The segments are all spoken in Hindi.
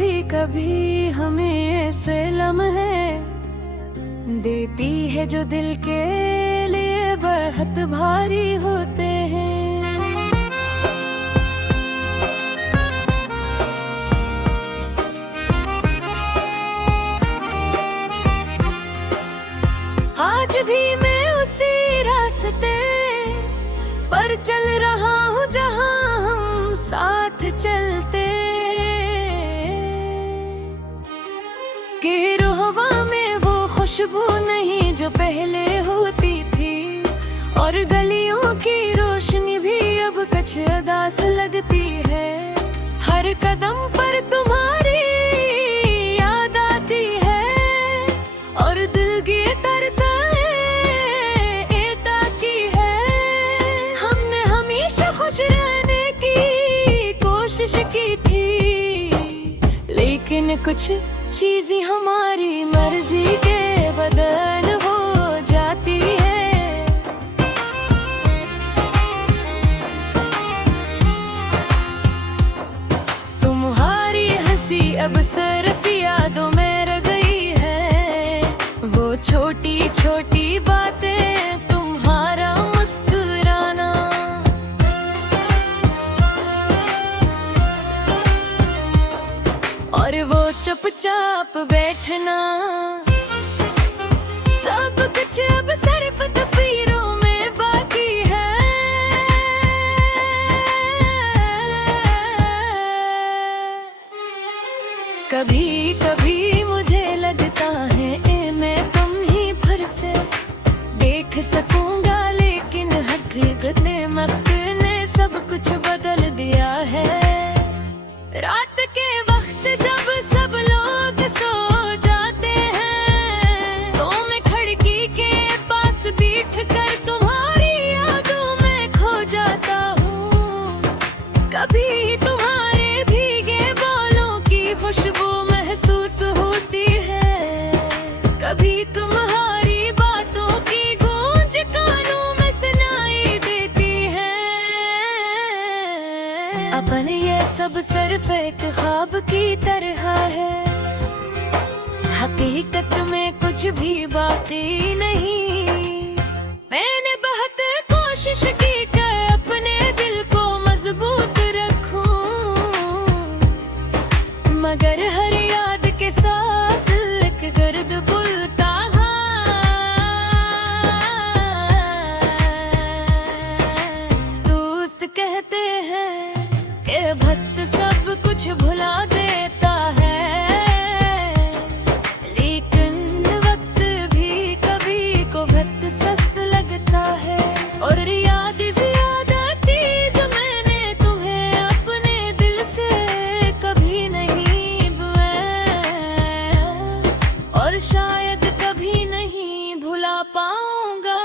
कभी कभी हमें ऐसे लम्हे देती है जो दिल के लिए बहुत भारी होते हैं। आज भी मैं उसी रास्ते पर चल रहा हूँ जहाँ हम साथ चलते, कि रुहवा में वो खुशबू नहीं जो पहले होती थी, और गलियों की रोशनी भी अब कुछ उदास लगती है। हर कदम पर तुम्हारी याद आती है और दिल की तरता की थी, लेकिन कुछ चीजें हमारी मर्जी के बदल हो जाती है। तुम्हारी हंसी अब सिर्फ यादों में रह गई है, वो छोटी छोटी बातें, तुम्हारा मुस्कुराना और वो चुपचाप बैठना, सब कुछ अब सिर्फ तस्वीरों में बाकी है। कभी कभी मुझे लगता है मैं तुम ही फिर से देख सकूंगा, लेकिन हकीकत ने वक्त ने सब कुछ बदल दिया है। रात के वक्त जब सब लोग सो जाते हैं, तो मैं खिड़की के पास बैठ कर तुम्हारी यादों में खो जाता हूँ। कभी तुम्हारे भीगे बालों की खुशबू महसूस होती है, कभी तुम्हारी बातों की गूंज कानों में सुनाई देती है। अपन ये सब सिर्फ एक ख्वाब की तरह है, हकीकत में कुछ भी बाकी नहीं। मैंने बहुत कोशिश की कि अपने दिल को मजबूत रखूं, मगर हर याद के साथ एक गर्द बुलता दोस्त कहते हैं कि भक्त सब कुछ भुला देता है, लेकिन वक्त भी कभी को भक्त सस लगता है। और याद आती जो मैंने तुम्हें अपने दिल से कभी नहीं बुलाया, और शायद कभी नहीं भुला पाऊंगा।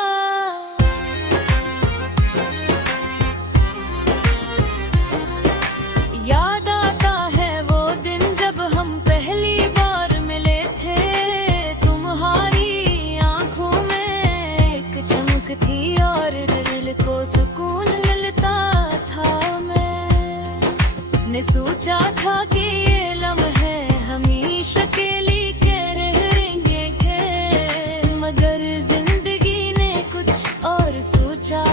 याद आता है वो दिन जब हम पहली बार मिले थे, तुम्हारी आंखों में एक चमक थी और दिल को सुकून मिलता था। मैंने सोचा था कि ये लम्हे हमेशा के लिए रहेंगे, मगर जिंदगी ने कुछ और सोचा।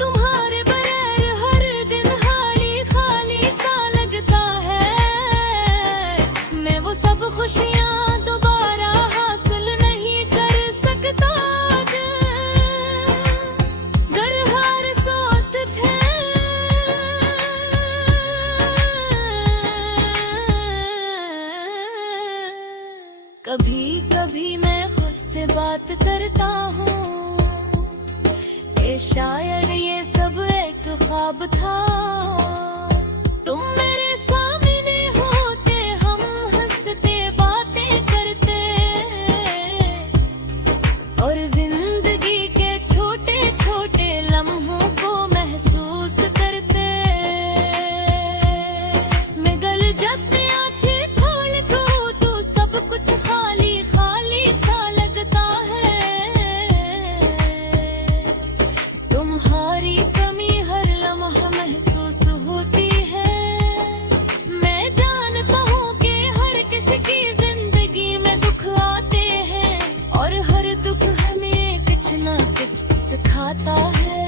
तुम्हारे बगैर हर दिन खाली सा लगता है, मैं वो सब खुशियाँ दोबारा हासिल नहीं कर सकता। घर हर साथ थे, कभी कभी मैं खुद से बात करता हूँ कि शायद ये सब एक ख्वाब था। तुम मेरे सामने होते, हम हंसते बातें करते, और जिंदगी के छोटे छोटे लम्हों को महसूस करते। मैं गल जब मैं आंखें खोल दूँ तो सब कुछ खाली खाली सा लगता है। तुम्हारी कमी हर लम्हा महसूस हो आता है,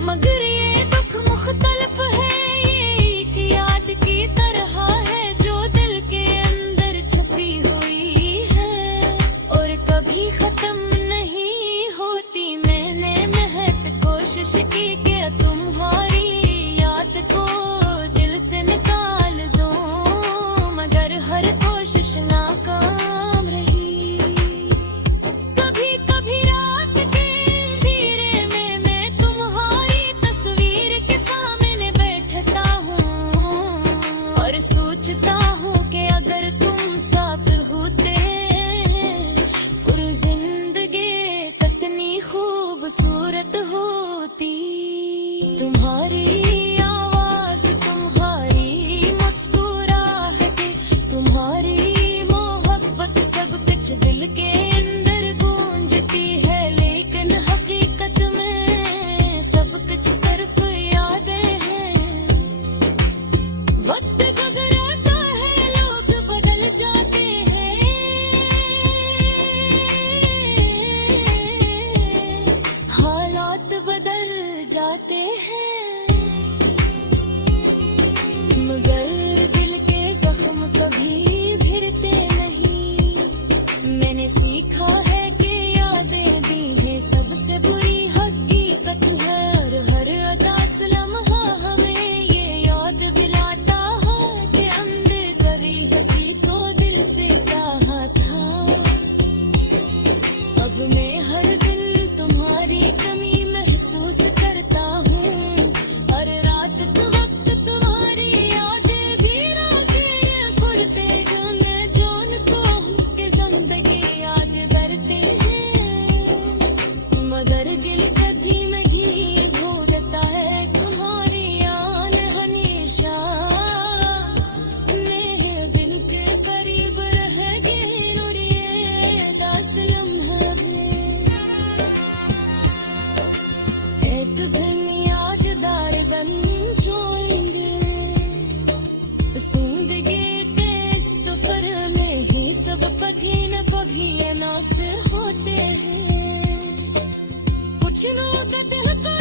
मगर ये दुख मुख्तलिफ है, ये एक याद की तरह है जो दिल के अंदर छुपी हुई है और कभी खत्म नहीं होती। मैंने महक कोशिश की कि तुम्हारी याद को दिल से निकाल दूं, मगर हर कोशिश नाकाम रही। कभी कभी रात के अंधेरे में मैं तुम्हारी तस्वीर के सामने बैठता हूँ और सोचता हूँ कि अगर तुम साथ होते और जिंदगी कितनी खूबसूरत होती। तुम्हारी आवाज, तुम्हारी मुस्कुराहट, तुम्हारी मोहब्बत सब कुछ दिल के अंदर गूंजती है, लेकिन हकीकत में सब कुछ सिर्फ यादें हैं। वक्त गुजरता है, लोग बदल जाते हैं, हालात बदल जाते हैं, मगर दिल के जख्म कभी भरते नहीं। मैंने सीखा है कि यादें दी हैं सबसे बुरी हकीकत है, और हर अदास लम्हा हमें ये याद दिलाता है कि अंदर कभी हंसी को दिल से चाहा था। अब मैं हर दिल तुम्हारी कमी महसूस करता हूँ, और रात के वक्त तुम्हारी यादें भी रातें करते जो मैं जानता हूँ कि जिंदगी याद करते हैं, मगर दिल कभी नहीं भूलता है तुम्हारी याद हमेशा। मेरे दिल के करीब रहेगी और ये दास लम्हा भी। एक दिन यादगार बन जाएंगे, जिंदगी के इस सफर में ही सब कभी न कभी अनास होते हैं। कुछ लोग दिल को